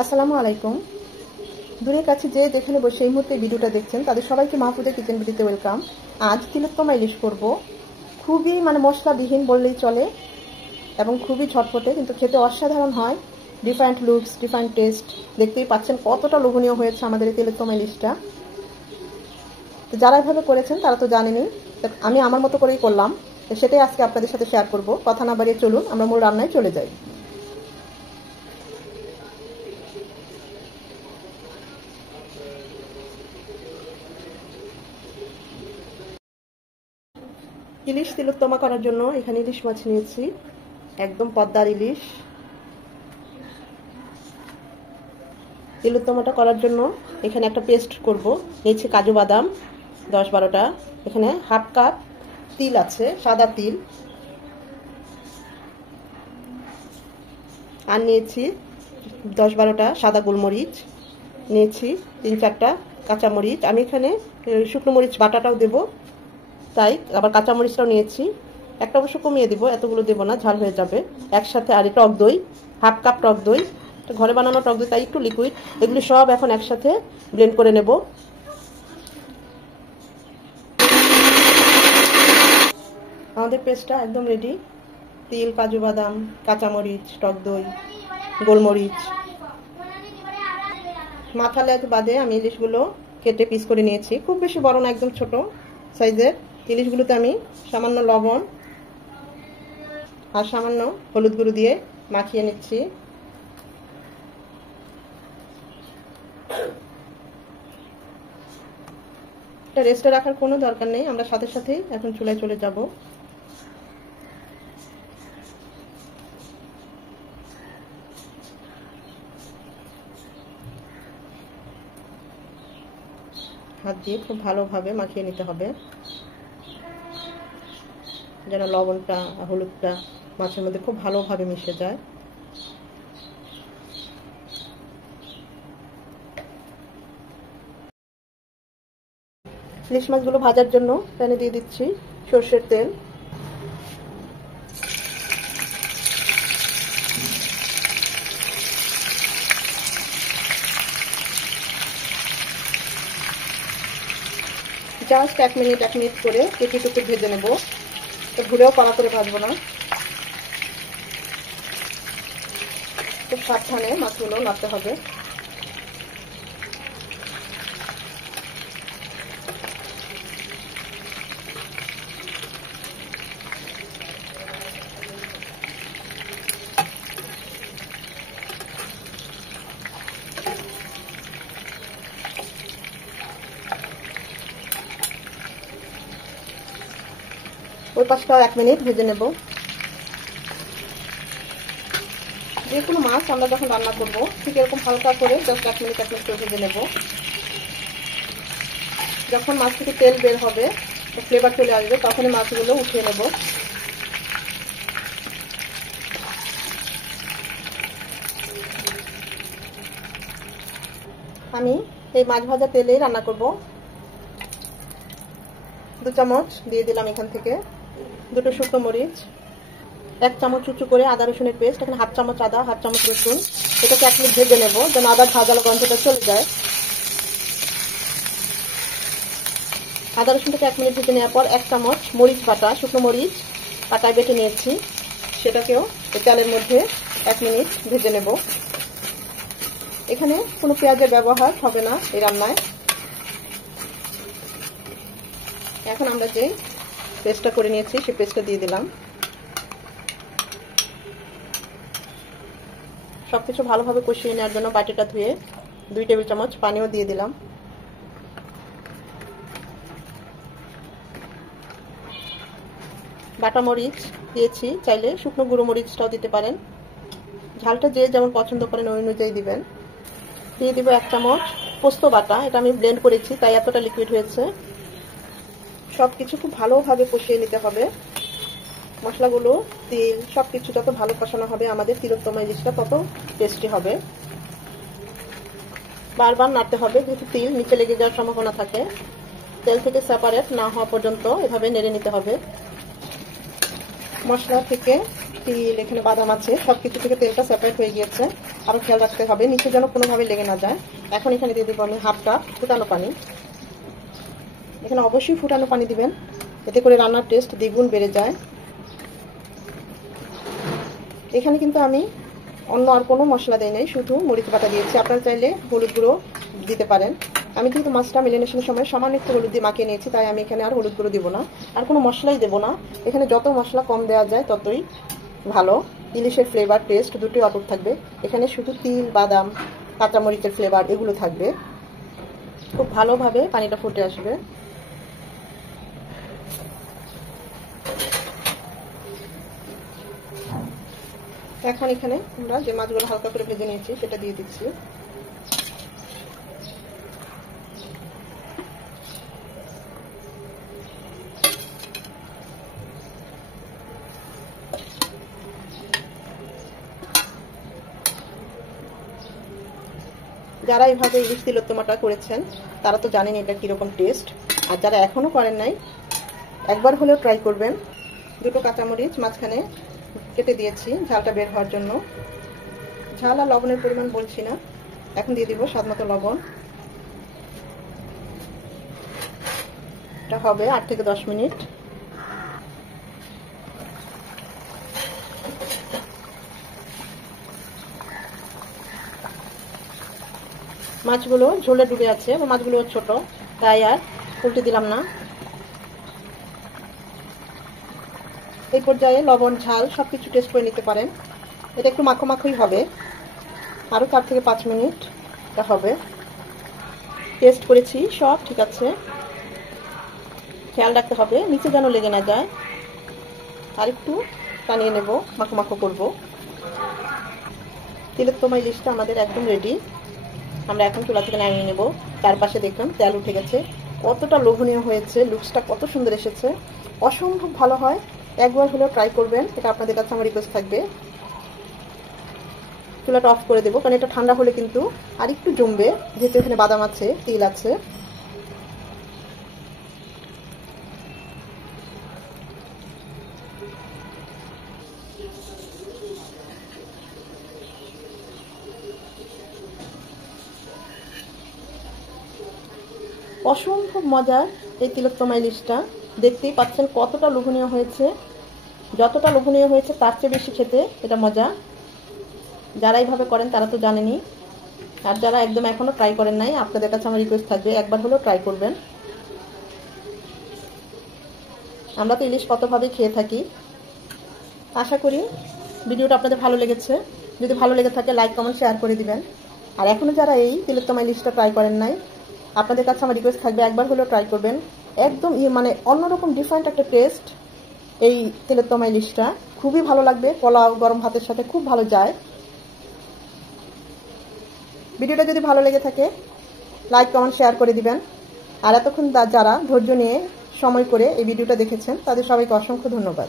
আসসালামু আলাইকুম। দূরের কাছে যে যেখানে বসে এই মুহূর্তে ভিডিওটা দেখছেন তাদের সবাইকে মাহফুজা কিচেন ভিডিওতে ওয়েলকাম। আজ তিলোত্তমা ইলিশ করব। খুবই মশলাবিহীন বললেই চলে এবং খুবই ঝটপটে, কিন্তু খেতে অসাধারণ হয়। Different looks, different taste. দেখতেই পাচ্ছেন কতটা লোভনীয় হয়েছে আমাদের এই তিলোত্তমা ইলিশটা। তো যারা এভাবে করেছেন তারা তো জানেনই, আমি আমার মতো করেই করলাম। তো সেটাই আজকে আপনাদের সাথে শেয়ার করব। কথা না বাড়িয়ে চলুন আমরা মূল রান্নায় চলে যাই। ইলিশ তিলোত্তমা করার জন্য এখানে ইলিশ মাছ নিয়েছি, একদম পদ্মার ইলিশ। তিলোত্তমাটা করার জন্য এখানে একটা পেস্ট করব। নিয়েছি কাজু বাদাম 10-12টা, এখানে হাফ কাপ তিল আছে, সাদা তিল, আর নিয়েছি 10-12টা সাদা গোলমরিচ, নিয়েছি 3-4টা কাঁচামরিচ। আমি এখানে শুকনো মরিচ বাটাটাও দেব, তাই আবার কাঁচামরিচটাও নিয়েছি। একটা অবশ্য কমিয়ে দিব, এতগুলো দেব না, ঝাল হয়ে যাবে একসাথে। আর টক দই, হাফ কাপ টক দই, ঘরে বানানো টক দই, তাই একটু লিকুইড। এগুলি সব এখন একসাথে ব্লেন্ড করে নেব। আমাদের পেস্টটা একদম রেডি। তিল, কাজু বাদাম, কাঁচামরিচ, টক দই, গোলমরিচ। মাথা লেজ বাদে আমি ইলিশগুলো কেটে পিস করে নিয়েছি। খুব বেশি বড় না, একদম ছোট সাইজের ইলিশগুলোতে আমি সামান্য লবণ আর সামান্য হলুদ গুঁড়ো দিয়ে মাখিয়ে নিচ্ছি। এটা রেস্টে রাখার কোনো দরকার নেই, আমরা সাথে সাথেই এখন চুলায় চলে যাব। হাত দিয়ে খুব ভালোভাবে মাখিয়ে নিতে হবে, যেন লবণটা হলুদটা মাছের মধ্যে খুব ভালোভাবে মিশে যায়। ইলিশ মাছগুলো ভাজার জন্য প্যানে দিয়ে দিচ্ছি সরষের তেল। জাস্ট 1 মিনিট করে একটু একটু ভেজে নেব, তো ঘুরেও কড়া করে ভাজবো না। খুব সাবধানে মাছগুলো নাড়তে হবে। ওই পাশটা 1 মিনিট ভেজে নেব। যে কোনো মাছ আমরা যখন রান্না করব ঠিক এরকম হালকা করে জাস্ট 1 মিনিট করে ভেজে নেব। যখন মাছ থেকে তেল বের হবে, ফ্লেভার চলে আসবে, তখনই মাছগুলো উঠিয়ে নেব। আমি এই মাছ ভাজা তেলেই রান্না করব। 2 চামচ দিয়ে দিলাম এখান থেকে, 2টো শুকনো মরিচ, 1 চামচ উঁচু করে আদা রসুনের পেস্ট, এখানে হাফ চামচ আদা, হাফ চামচ রসুন। এটাকে 1 মিনিট ভেজে নেব, যেন আদা ভাজালো গন্ধটা চলে যায়। আদা রসুনটাকে 1 মিনিট ভেজে নেওয়ার পর 1 চামচ মরিচ বাটা, শুকনো মরিচ পাটায় বেটে নিয়েছি, সেটাকেও এই তেলের মধ্যে 1 মিনিট ভেজে নেব। এখানে কোনো পেঁয়াজের ব্যবহার হবে না এই রান্নায়। এখন আমরা যে পেস্টটা করে নিয়েছি সেই পেস্টটা দিয়ে দিলাম। সবকিছু ভালোভাবে কষিয়ে নেওয়ার জন্য বাটিটা ধুয়ে 2 টেবিল চামচ পানিও দিয়ে দিলাম। বাটা মরিচ দিয়েছি, চাইলে শুকনো গুঁড়ো মরিচটাও দিতে পারেন, ঝালটা যে যেমন পছন্দ করেন ওই অনুযায়ী দিবেন। দিয়ে দিব 1 চামচ পোস্ত বাটা, এটা আমি ব্লেন্ড করেছি তাই এতটা লিকুইড হয়েছে। সবকিছু খুব ভালোভাবে কষিয়ে নিতে হবে। মশলাগুলো, তেল, সবকিছু যত ভালো কষানো হবে আমাদের তিলোত্তমা ইলিশটা তত টেস্টি হবে। বারবার নাড়তে হবে, যেহেতু তেল নিচে লেগে যাওয়ার সম্ভাবনা থাকে। তেল থেকে সেপারেট না হওয়া পর্যন্ত এভাবে নেড়ে নিতে হবে। মশলা থেকে তিল, এখানে বাদাম আছে, সবকিছু থেকে তেলটা সেপারেট হয়ে গিয়েছে। আরো খেয়াল রাখতে হবে নিচে যেন কোনোভাবে লেগে না যায়। এখন এখানে দিয়ে দেবো আমি হাফ কাপ ফুটানো পানি। এখানে অবশ্যই ফুটানো পানি দিবেন, এতে করে রান্নার টেস্ট দ্বিগুণ বেড়ে যায়। এখানে কিন্তু আমি অন্য আর কোনো মশলা দেই নাই, শুধু মরিচ বাটা দিয়েছি। আপনারা চাইলে হলুদ গুঁড়ো দিতে পারেন। আমি যেহেতু মাছটা মেরিনেশনের সময় সামান্য একটু হলুদ দিয়ে মাখিয়ে নিয়েছি, তাই আমি এখানে আর হলুদ গুঁড়ো দিব না, আর কোনো মশলাই দেবো না। এখানে যত মশলা কম দেওয়া যায় ততই ভালো। ইলিশের ফ্লেভার টেস্ট দুটোই অটুট থাকবে। এখানে শুধু তিল, বাদাম, কাঁচামরিচের ফ্লেভার এগুলো থাকবে। খুব ভালোভাবে পানিটা ফুটে আসবে। এখন এখানে আমরা যে মাছগুলো হালকা করে ভেজে নিয়েছি সেটা দিয়ে দিচ্ছি। যারা এইভাবে ইলিশ তিলোত্তমাটা করেছেন তারা তো জানেন এটা কিরকম টেস্ট, আর যারা এখনো করেন নাই একবার হলেও ট্রাই করবেন। দুটো কাঁচামরিচ মাঝখানে কেটে দিয়েছি ঝালটা বের হওয়ার জন্য। ঝাল আর লবণের পরিমাণ বলছি না, এখন দিয়ে দিব স্বাদ মতো লবণ। এটা হবে 8 থেকে 10 মিনিট। মাছগুলো ঝোলে ডুবে আছে, মাছগুলো ছোট, তাই আর উল্টে দিলাম না। এই পর্যায়ে লবণ, ঝাল সবকিছু টেস্ট করে নিতে পারেন। এটা একটু মাখো মাখোই হবে, আরো 4 থেকে 5 মিনিট এটা হবে। টেস্ট করেছি, সব ঠিক আছে। খেয়াল রাখতে হবে নিচে যেন লেগে না যায়। আর একটু টানিয়ে নেব, মাখো মাখো করবো। তিলোত্তমা ইলিশটা আমাদের একদম রেডি। আমরা এখন চুলা থেকে নামিয়ে নেব। চারপাশে দেখুন তেল উঠে গেছে, কতটা লোভনীয় হয়েছে, লুকসটা কত সুন্দর এসেছে, অসম্ভব ভালো হয়। একবার হলেও ট্রাই করবেন, এটা আপনাদের কাছে আমার রিকোয়েস্ট থাকবে। চুলাটা অফ করে দেবো, কারণ এটা ঠান্ডা হলে কিন্তু আর একটু জমবে, যেহেতু এখানে বাদাম আছে, তিল আছে। অসম্ভব মজার এই তিলোত্তমা ইলিশটা, দেখতেই পাচ্ছেন কতটা লোভনীয় হয়েছে। যতটা লোভনীয় হয়েছে তার চেয়ে বেশি খেতে এটা মজা। যারা এইভাবে করেন তারা তো জানেনই, আর যারা একদম এখনো ট্রাই করেন নাই আপনাদের কাছে আমার রিকোয়েস্ট থাকবে একবার হলেও ট্রাই করবেন। আমরা তো ইলিশ কতভাবেই খেয়ে থাকি। আশা করি ভিডিওটা আপনাদের ভালো লেগেছে। যদি ভালো লেগে থাকে লাইক, কমেন্ট, শেয়ার করে দিবেন। আর এখনো যারা এই তিলোত্তমা ইলিশটা ট্রাই করেন নাই, আপনাদের কাছে আমার রিকোয়েস্ট থাকবে একবার হলেও ট্রাই করবেন। একদম মানে অন্যরকম ডিফারেন্ট একটা টেস্ট এই তিলোত্তমা ইলিশটা, খুবই ভালো লাগবে। পোলাও, গরম ভাতের সাথে খুব ভালো যায়। ভিডিওটা যদি ভালো লেগে থাকে লাইক, কমেন্ট, শেয়ার করে দিবেন। আর এতক্ষণ যারা ধৈর্য নিয়ে সময় করে এই ভিডিওটা দেখেছেন তাদের সবাইকে অসংখ্য ধন্যবাদ।